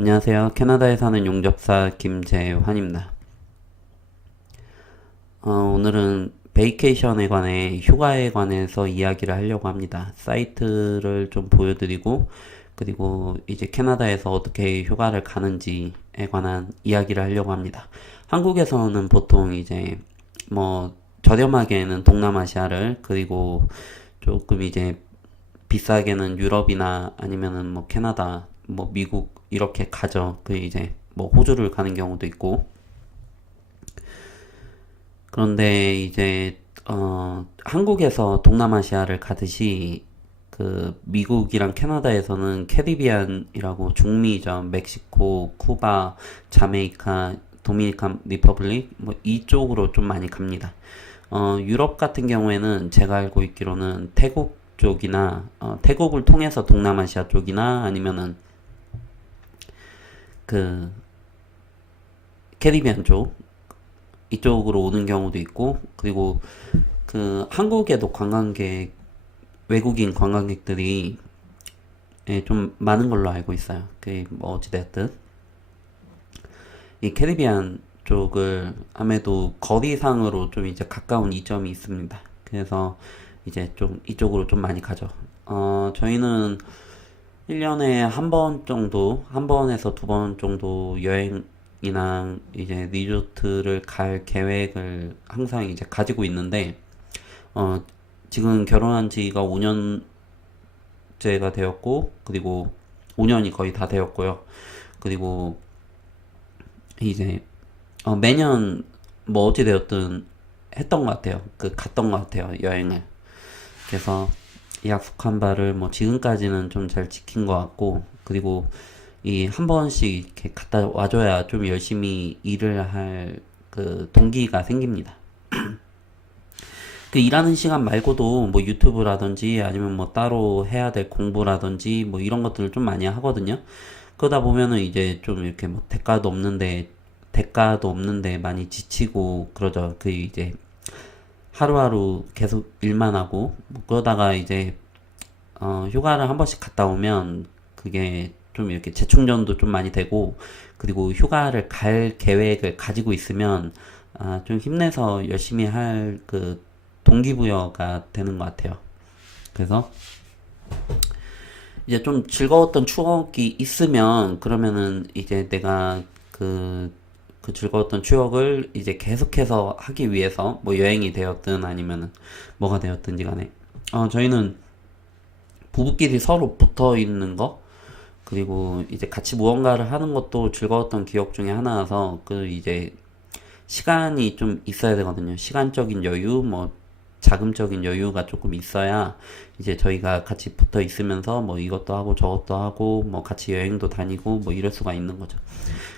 안녕하세요. 캐나다에 사는 용접사 김재환입니다. 어, 오늘은 베이케이션에 관해 휴가에 관해서 이야기를 하려고 합니다. 사이트를 좀 보여드리고 그리고 이제 캐나다에서 어떻게 휴가를 가는지에 관한 이야기를 하려고 합니다. 한국에서는 보통 이제 뭐 저렴하게는 동남아시아를 그리고 조금 이제 비싸게는 유럽이나 아니면은 뭐 캐나다, 뭐 미국 이렇게 가죠. 그 이제 뭐 호주를 가는 경우도 있고. 그런데 이제 어 한국에서 동남아시아를 가듯이 그 미국이랑 캐나다에서는 캐리비안이라고 중미죠. 멕시코, 쿠바, 자메이카, 도미니칸 리퍼블릭 뭐 이쪽으로 좀 많이 갑니다. 어 유럽 같은 경우에는 제가 알고 있기로는 태국 쪽이나 어, 태국을 통해서 동남아시아 쪽이나 아니면은 그 캐리비안 쪽 이쪽으로 오는 경우도 있고 그리고 그 한국에도 관광객 외국인 관광객들이 예, 좀 많은 걸로 알고 있어요. 그뭐 어찌됐든 이 캐리비안 쪽을 아무래도 거리상으로 좀 이제 가까운 이점이 있습니다. 그래서 이제 좀 이쪽으로 좀 많이 가죠. 어, 저희는 1년에 한 번 정도, 한 번에서 두 번 정도 여행이나 이제 리조트를 갈 계획을 항상 이제 가지고 있는데, 어, 지금 결혼한 지가 5년째가 되었고, 그리고 5년이 거의 다 되었고요. 그리고 이제 어, 매년 뭐 어찌 되었든 했던 것 같아요. 그 갔던 것 같아요. 여행을. 그래서 약속한 바를 뭐 지금까지는 좀 잘 지킨 것 같고 그리고 이 한 번씩 이렇게 갔다 와줘야 좀 열심히 일을 할 그 동기가 생깁니다. 그 일하는 시간 말고도 뭐 유튜브라든지 아니면 뭐 따로 해야 될 공부라든지 뭐 이런 것들을 좀 많이 하거든요. 그러다 보면은 이제 좀 이렇게 뭐 대가도 없는데 대가도 없는데 많이 지치고 그러죠. 그 이제 하루하루 계속 일만 하고 뭐 그러다가 이제 어, 휴가를 한 번씩 갔다 오면 그게 좀 이렇게 재충전도 좀 많이 되고 그리고 휴가를 갈 계획을 가지고 있으면 아, 좀 힘내서 열심히 할 그 동기부여가 되는 것 같아요. 그래서 이제 좀 즐거웠던 추억이 있으면 그러면은 이제 내가 그, 그 즐거웠던 추억을 이제 계속해서 하기 위해서 뭐 여행이 되었든 아니면은 뭐가 되었든지 간에 어, 저희는 부부끼리 서로 붙어 있는 거 그리고 이제 같이 무언가를 하는 것도 즐거웠던 기억 중에 하나라서 그 이제 시간이 좀 있어야 되거든요. 시간적인 여유, 뭐 자금적인 여유가 조금 있어야 이제 저희가 같이 붙어 있으면서 뭐 이것도 하고 저것도 하고 뭐 같이 여행도 다니고 뭐 이럴 수가 있는 거죠.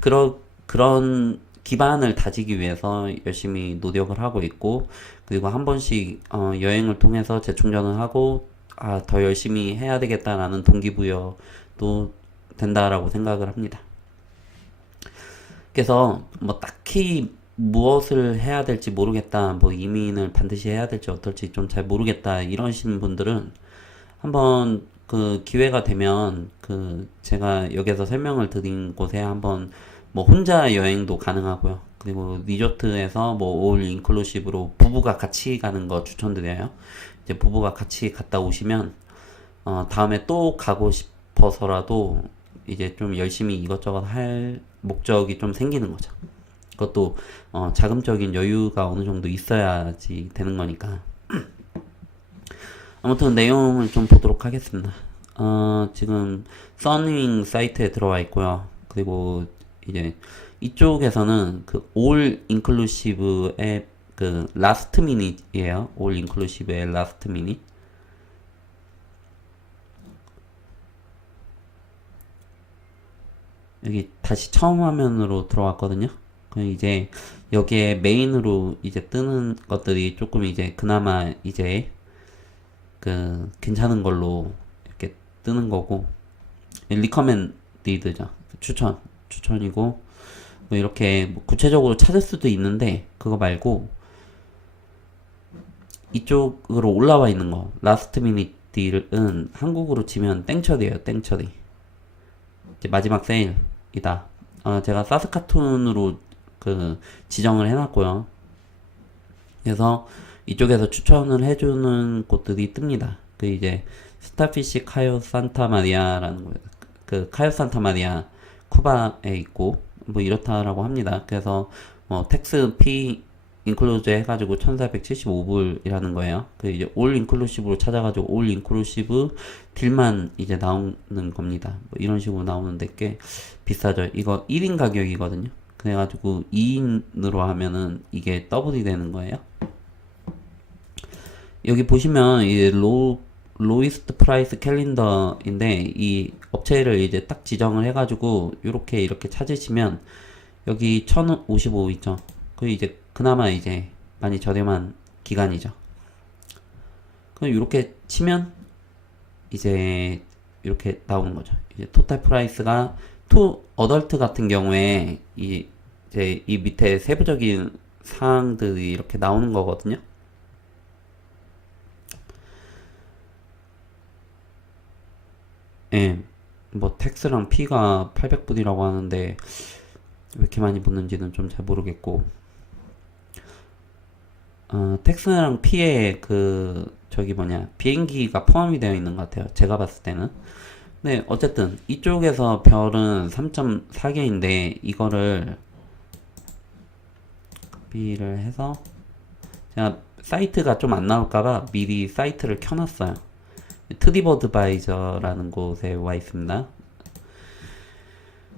그런 그런 기반을 다지기 위해서 열심히 노력을 하고 있고 그리고 한 번씩 어, 여행을 통해서 재충전을 하고 아, 더 열심히 해야 되겠다라는 동기부여도 된다라고 생각을 합니다. 그래서 뭐 딱히 무엇을 해야 될지 모르겠다, 뭐 이민을 반드시 해야 될지 어떨지 좀 잘 모르겠다 이러신 분들은 한번 그 기회가 되면 그 제가 여기서 설명을 드린 곳에 한번 뭐 혼자 여행도 가능하고요. 그리고 리조트에서 뭐 올 인클루시브로 부부가 같이 가는 거 추천드려요. 이제 부부가 같이 갔다 오시면 어 다음에 또 가고 싶어서라도 이제 좀 열심히 이것저것 할 목적이 좀 생기는 거죠. 그것도 어, 자금적인 여유가 어느 정도 있어야지 되는 거니까. 아무튼 내용을 좀 보도록 하겠습니다. 어, 지금 써닝 사이트에 들어와 있고요. 그리고 이제 이쪽에서는 그 올 인클루시브의 그 라스트 미닛이에요. 올 인클루시브의 라스트 미닛. 여기 다시 처음 화면으로 들어왔거든요. 그럼 이제 여기에 메인으로 이제 뜨는 것들이 조금 이제 그나마 이제 그 괜찮은 걸로 이렇게 뜨는 거고 리커멘디드죠. 추천 추천이고 뭐 이렇게 뭐 구체적으로 찾을 수도 있는데 그거 말고 이쪽으로 올라와 있는 거 라스트 미닛 딜은 한국으로 치면 땡처리예요 땡처리 이제 마지막 세일 곳이다. 어, 제가 사스카툰으로 그 지정을 해놨고요. 그래서 이쪽에서 추천을 해주는 곳들이 뜹니다. 그 이제 스타피시 카요 산타 마리아라는 거예요. 그 카요 산타 마리아 쿠바에 있고 뭐 이렇다라고 합니다. 그래서 뭐 텍스 피 인클루즈 해가지고 1475불이라는 거예요. 그 이제 올 인클루시브로 찾아가지고 올 인클루시브 딜만 이제 나오는 겁니다. 뭐 이런 식으로 나오는데 꽤 비싸죠. 이거 1인 가격이거든요. 그래가지고 2인으로 하면은 이게 더블이 되는 거예요. 여기 보시면 이 로, 로이스트 프라이스 캘린더인데 이 업체를 이제 딱 지정을 해가지고 이렇게 이렇게 찾으시면 여기 1055 있죠. 그 이제 그나마 이제 많이 저렴한 기간이죠. 그럼 이렇게 치면 이제 이렇게 나오는 거죠. 이제 토탈 프라이스가 투 어덜트 같은 경우에 이 이제 이 밑에 세부적인 사항들이 이렇게 나오는 거거든요. 예, 뭐 텍스랑 피가 800불이라고 하는데 왜 이렇게 많이 붙는지는 좀 잘 모르겠고 어, 텍스랑 피에 그 저기 뭐냐 비행기가 포함이 되어 있는 것 같아요. 제가 봤을 때는. 네, 어쨌든 이쪽에서 별은 3.4개인데 이거를 B를 해서 제가 사이트가 좀 안 나올까봐 미리 사이트를 켜놨어요. 트리버드바이저라는 곳에 와 있습니다.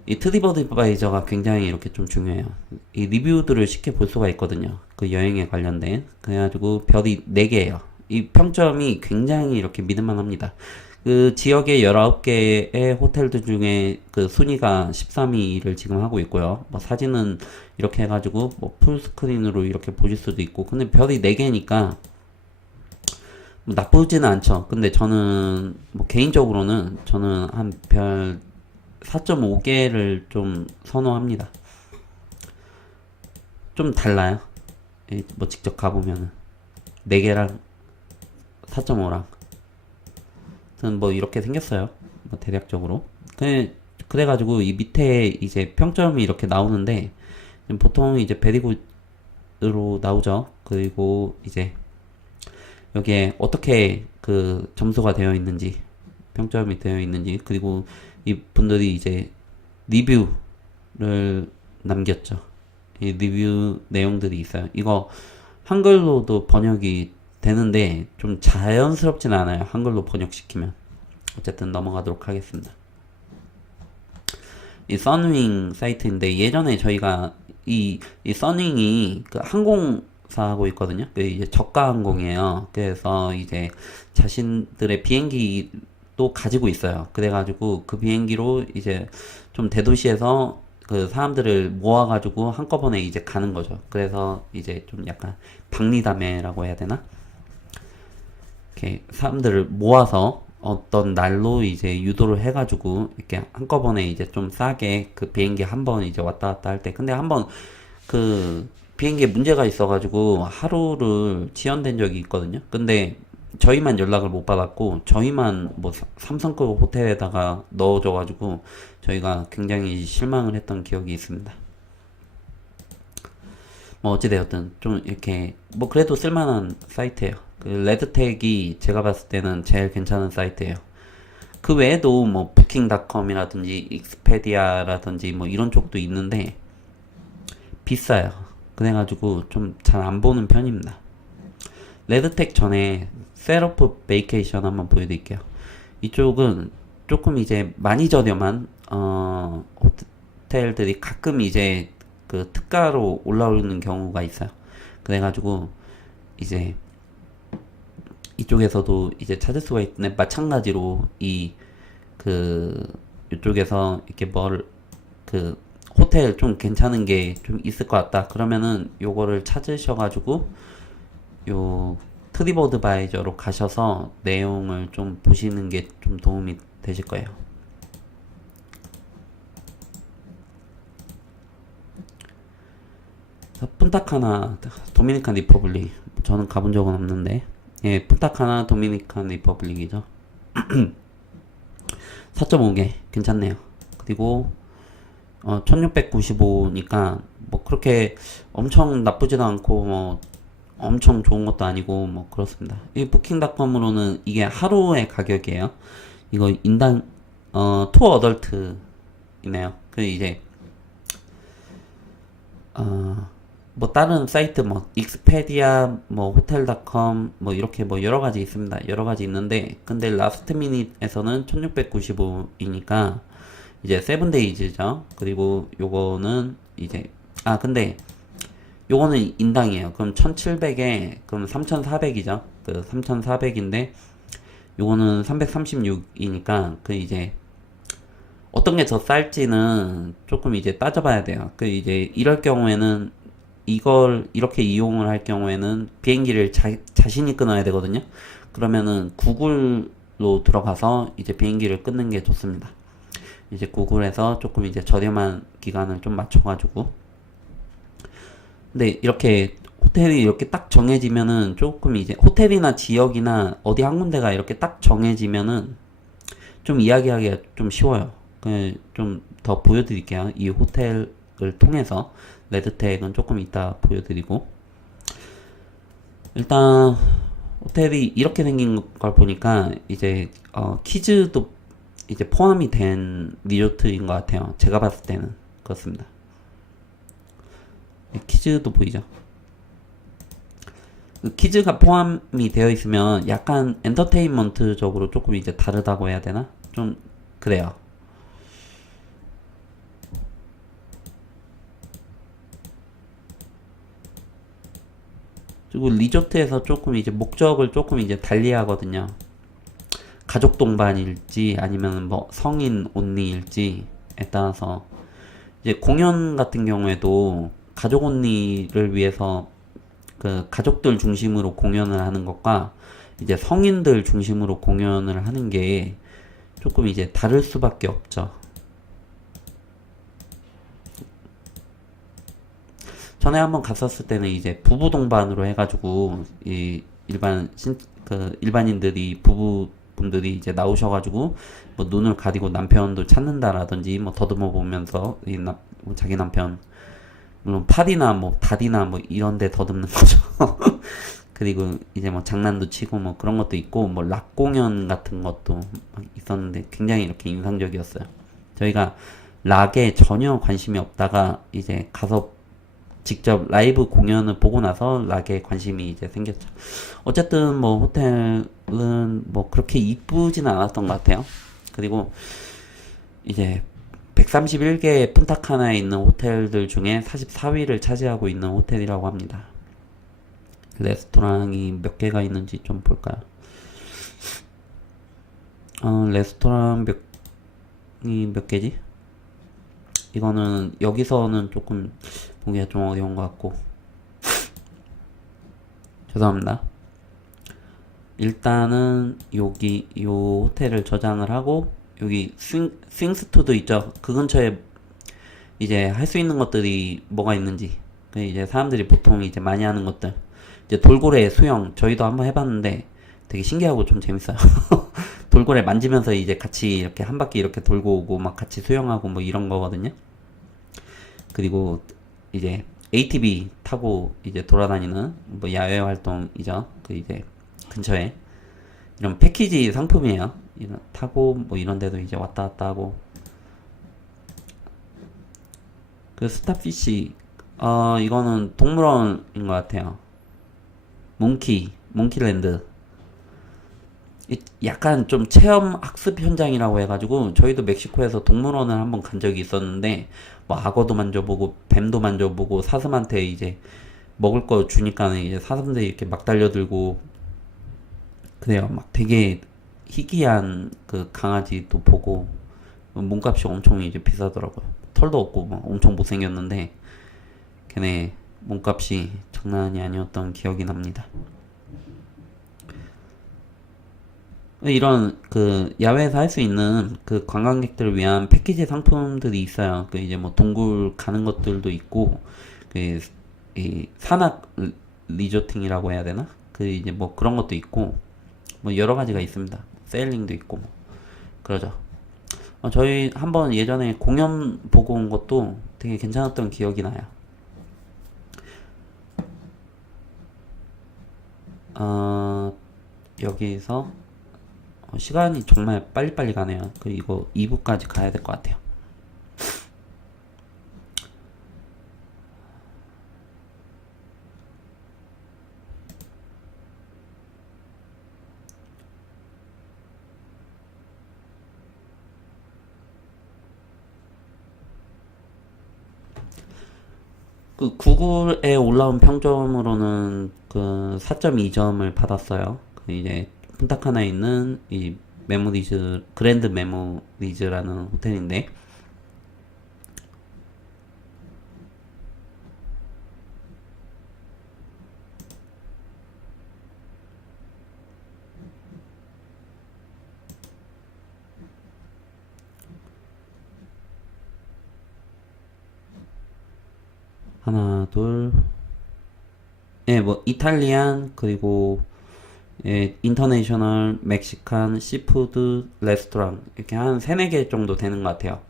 이 트리버드바이저가 굉장히 이렇게 좀 중요해요. 이 리뷰들을 쉽게 볼 수가 있거든요. 그 여행에 관련된. 그래가지고 별이 4개예요. 이 평점이 굉장히 이렇게 믿을만 합니다. 그 지역의 19개의 호텔들 중에 그 순위가 13위를 지금 하고 있고요. 뭐 사진은 이렇게 해가지고 뭐 풀스크린으로 이렇게 보실 수도 있고. 근데 별이 4개니까 뭐 나쁘지는 않죠. 근데 저는 뭐 개인적으로는 저는 한 별 4.5개를 좀 선호합니다. 좀 달라요. 이뭐 직접 가보면은 4개랑 4.5랑 뭐 이렇게 생겼어요. 뭐 대략적으로. 그래, 그래가지고 이 밑에 이제 평점이 이렇게 나오는데 보통 이제 베리굿으로 나오죠. 그리고 이제 여기에 어떻게 그 점수가 되어 있는지 평점이 되어 있는지 그리고 이 분들이 이제 리뷰를 남겼죠. 이 리뷰 내용들이 있어요. 이거 한글로도 번역이 되는데 좀 자연스럽진 않아요. 한글로 번역시키면. 어쨌든 넘어가도록 하겠습니다. 이 선윙 사이트인데 예전에 저희가 이, 이 선윙이 그 항공 사하고 있거든요. 그 이제 저가 항공이에요. 그래서 이제 자신들의 비행기도 가지고 있어요. 그래가지고 그 비행기로 이제 좀 대도시에서 그 사람들을 모아가지고 한꺼번에 이제 가는 거죠. 그래서 이제 좀 약간 박리담회라고 해야 되나? 이렇게 사람들을 모아서 어떤 날로 이제 유도를 해가지고 이렇게 한꺼번에 이제 좀 싸게 그 비행기 한 번 이제 왔다 갔다 할 때 근데 한번 그 비행기에 문제가 있어가지고 하루를 지연된 적이 있거든요. 근데 저희만 연락을 못 받았고 저희만 뭐 사- 삼성급 호텔에다가 넣어줘가지고 저희가 굉장히 실망을 했던 기억이 있습니다. 뭐 어찌되었든 좀 이렇게 뭐 그래도 쓸만한 사이트예요. 그 레드택이 제가 봤을 때는 제일 괜찮은 사이트예요. 그 외에도 뭐 부킹닷컴이라든지 익스페디아라든지 뭐 이런 쪽도 있는데 비싸요. 그래가지고 좀 잘 안 보는 편입니다. 레드텍 전에 셋오프 베이케이션 한번 보여드릴게요. 이쪽은 조금 이제 많이 저렴한 어, 호텔들이 가끔 이제 그 특가로 올라오는 경우가 있어요. 그래가지고 이제 이쪽에서도 이제 찾을 수가 있는데 마찬가지로 이 그 이쪽에서 이렇게 뭘 그 호텔 좀 괜찮은 게 좀 있을 것 같다. 그러면은 요거를 찾으셔가지고 요 트리버드 바이저로 가셔서 내용을 좀 보시는 게 좀 도움이 되실 거예요. 푼타카나 도미니칸 리퍼블릭. 저는 가본 적은 없는데. 예 푼타카나 도미니칸 어, 1695니까 뭐 그렇게 엄청 나쁘지도 않고 뭐 엄청 좋은 것도 아니고 뭐 그렇습니다. 이 부킹닷컴으로는 이게 하루의 가격이에요. 이거 인당 어, 투 어덜트이네요. 그 이제 어, 뭐 다른 사이트 뭐 익스페디아 뭐 호텔닷컴 뭐 이렇게 뭐 여러 가지 있습니다. 여러 가지 있는데 근데 라스트 미닛에서는 1695이니까 이제 세븐데이즈죠. 그리고 요거는 이제 아 근데 요거는 인당이에요. 그럼 1700에 그럼 3400이죠. 그 3400인데 요거는 336이니까 그 이제 어떤 게 더 쌀지는 조금 이제 따져봐야 돼요. 그 이제 이럴 경우에는 이걸 이렇게 이용을 할 경우에는 비행기를 자, 자신이 끊어야 되거든요. 그러면은 구글로 들어가서 이제 비행기를 끊는 게 좋습니다. 이제 구글에서 조금 이제 저렴한 기간을 좀 맞춰가지고 근데 이렇게 호텔이 이렇게 딱 정해지면은 조금 이제 호텔이나 지역이나 어디 한 군데가 이렇게 딱 정해지면은 좀 이야기하기가 좀 쉬워요. 좀 더 보여드릴게요. 이 호텔을 통해서 레드택은 조금 이따 보여드리고 일단 호텔이 이렇게 생긴 걸 보니까 이제 어, 키즈도 이제 포함이 된 리조트인 것 같아요. 제가 봤을 때는 그렇습니다. 키즈도 보이죠? 그 키즈가 포함이 되어 있으면 약간 엔터테인먼트적으로 조금 이제 다르다고 해야 되나? 좀 그래요. 그리고 리조트에서 조금 이제 목적을 조금 이제 달리 하거든요. 가족 동반일지 아니면 뭐 성인 온리일지에 따라서 이제 공연 같은 경우에도 가족 온리를 위해서 그 가족들 중심으로 공연을 하는 것과 이제 성인들 중심으로 공연을 하는 게 조금 이제 다를 수밖에 없죠. 전에 한번 갔었을 때는 이제 부부 동반으로 해가지고 이 일반 신, 그 일반인들이 부부 분들이 이제 나오셔가지고 뭐 눈을 가리고 남편도 찾는다라든지 뭐 더듬어 보면서 이 나, 뭐 자기 남편 물론 팔이나 뭐 다리나 뭐 이런데 더듬는 거죠. 그리고 이제 뭐 장난도 치고 뭐 그런 것도 있고 뭐 락 공연 같은 것도 있었는데 굉장히 이렇게 인상적이었어요. 저희가 락에 전혀 관심이 없다가 이제 가서 직접 라이브 공연을 보고 나서 락에 관심이 이제 생겼죠. 어쨌든 뭐 호텔은 뭐 그렇게 이쁘진 않았던 것 같아요. 그리고 이제 131개 푼타카나에 있는 호텔들 중에 44위를 차지하고 있는 호텔이라고 합니다. 레스토랑이 몇 개가 있는지 좀 볼까요? 어, 레스토랑 몇, 이몇 개지? 이거는 여기서는 조금 보기가 좀 어려운 것 같고 죄송합니다. 일단은 여기 요 호텔을 저장을 하고 여기 스윙, 스윙스토도 있죠. 그 근처에 이제 할 수 있는 것들이 뭐가 있는지 그 이제 사람들이 보통 이제 많이 하는 것들 이제 돌고래 수영 저희도 한번 해봤는데 되게 신기하고 좀 재밌어요. 돌고래 만지면서 이제 같이 이렇게 한 바퀴 이렇게 돌고 오고 막 같이 수영하고 뭐 이런 거거든요. 그리고 이제 ATV 타고 이제 돌아다니는 뭐 야외 활동이죠. 그 이제 근처에 이런 패키지 상품이에요. 이런 타고 뭐 이런 데도 이제 왔다 갔다 하고 그 스타피쉬 어 이거는 동물원인 것 같아요. 몽키 몽키랜드 약간 좀 체험 학습 현장이라고 해가지고 저희도 멕시코에서 동물원을 한번 간 적이 있었는데 뭐 악어도 만져보고 뱀도 만져보고 사슴한테 이제 먹을 거 주니까는 이제 사슴들이 이렇게 막 달려들고 그래요 막 되게 희귀한 그 강아지도 보고 몸값이 엄청 이제 비싸더라고요 털도 없고 막 엄청 못생겼는데 걔네 몸값이 장난이 아니었던 기억이 납니다. 이런 그 야외에서 할 수 있는 그 관광객들을 위한 패키지 상품들이 있어요. 그 이제 뭐 동굴 가는 것들도 있고 그 이 산악 리조팅이라고 해야 되나? 그 이제 뭐 그런 것도 있고 뭐 여러 가지가 있습니다. 세일링도 있고 뭐 그러죠. 어, 저희 한번 예전에 공연 보고 온 것도 되게 괜찮았던 기억이 나요. 어, 여기서 어, 시간이 정말 빨리빨리 가네요. 그리고 2부까지 가야 될 것 같아요. 그 구글에 올라온 평점으로는 그 4.2점을 받았어요. 그 이제 푼타카나에 있는 이 메모리즈 그랜드 메모리즈라는 호텔인데 하나 둘. 예, 뭐 이탈리안 그리고 예, 인터내셔널 멕시칸 시푸드 레스토랑 이렇게 한 세네 개 정도 되는 것 같아요.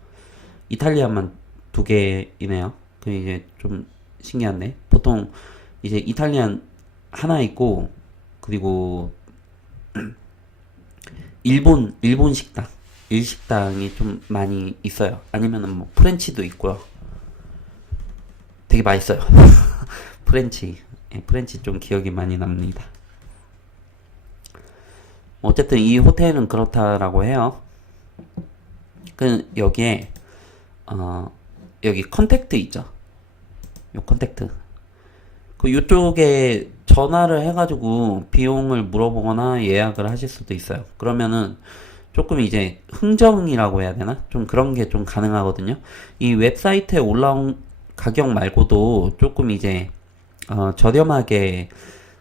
이탈리안만 두 개이네요. 그 이제 좀 신기한데 보통 이제 이탈리안 하나 있고 그리고 일본 일본 식당 일식당이 좀 많이 있어요. 아니면은 뭐 프렌치도 있고요. 되게 맛있어요. 프렌치 예, 프렌치 좀 기억이 많이 납니다. 어쨌든 이 호텔은 그렇다라고 해요. 그 여기에 어 여기 컨택트 있죠. 요 컨택트. 그 요쪽에 전화를 해가지고 비용을 물어보거나 예약을 하실 수도 있어요. 그러면은 조금 이제 흥정이라고 해야 되나? 좀 그런 게 좀 가능하거든요. 이 웹사이트에 올라온 가격 말고도 조금 이제 어, 저렴하게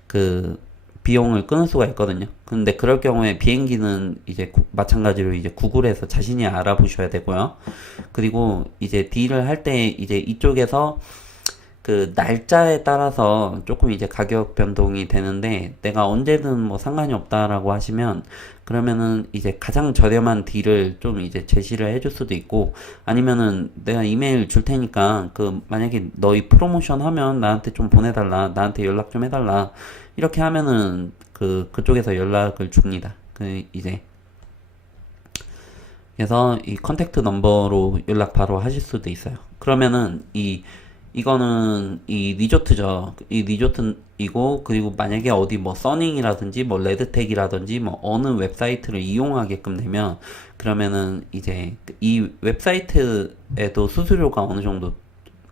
그 비용을 끊을 수가 있거든요. 근데 그럴 경우에 비행기는 이제 구- 마찬가지로 이제 구글에서 자신이 알아보셔야 되고요. 그리고 이제 딜을 할 때 이제 이쪽에서 그 날짜에 따라서 조금 이제 가격 변동이 되는데 내가 언제든 뭐 상관이 없다라고 하시면 그러면은 이제 가장 저렴한 딜을 좀 이제 제시를 해줄 수도 있고 아니면은 내가 이메일 줄 테니까 그 만약에 너희 프로모션 하면 나한테 좀 보내달라 나한테 연락 좀 해달라 이렇게 하면은 그 그쪽에서 연락을 줍니다. 그 이제 그래서 이 컨택트 넘버로 연락 바로 하실 수도 있어요. 그러면은 이 이거는 이 리조트죠. 이 리조트이고 그리고 만약에 어디 뭐 써닝이라든지 뭐 레드텍이라든지 뭐 어느 웹사이트를 이용하게끔 되면 그러면은 이제 이 웹사이트에도 수수료가 어느 정도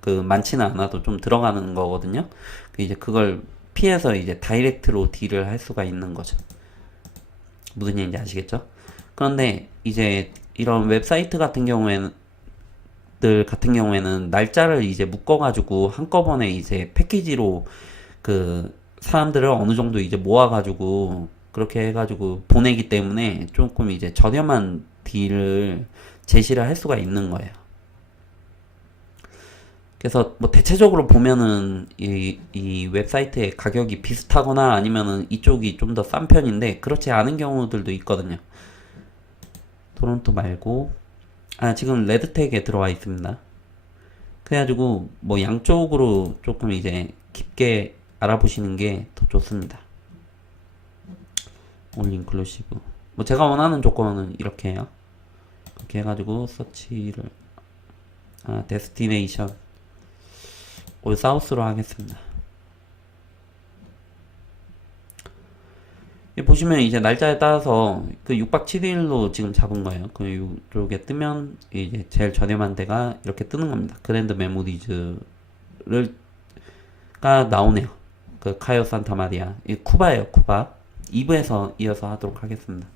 그 많지는 않아도 좀 들어가는 거거든요. 그 이제 그걸 피해서 이제 다이렉트로 딜을 할 수가 있는 거죠. 무슨 얘기인지 아시겠죠? 그런데 이제 이런 웹사이트 같은 경우에는 들 같은 경우에는 날짜를 이제 묶어가지고 한꺼번에 이제 패키지로 그 사람들을 어느 정도 이제 모아가지고 그렇게 해가지고 보내기 때문에 조금 이제 저렴한 딜을 제시를 할 수가 있는 거예요. 그래서 뭐 대체적으로 보면은 이, 이 웹사이트의 가격이 비슷하거나 아니면은 이쪽이 좀 더 싼 편인데 그렇지 않은 경우들도 있거든요. 토론토 말고 아 지금 레드텍에 들어와 있습니다. 그래가지고 뭐 양쪽으로 조금 이제 깊게 알아보시는 게 더 좋습니다. 올 인클루시브 뭐 제가 원하는 조건은 이렇게 해요. 그렇게 해가지고 서치를 아 데스티네이션 올 사우스로 하겠습니다. 보시면 이제 날짜에 따라서 그 6박 7일로 지금 잡은 거예요. 그 이쪽에 뜨면 이제 제일 저렴한 데가 이렇게 뜨는 겁니다. 그랜드 메모리즈를 가 나오네요. 그 카요 산타 마리아. 이 쿠바예요, 쿠바. 2부에서 이어서 하도록 하겠습니다.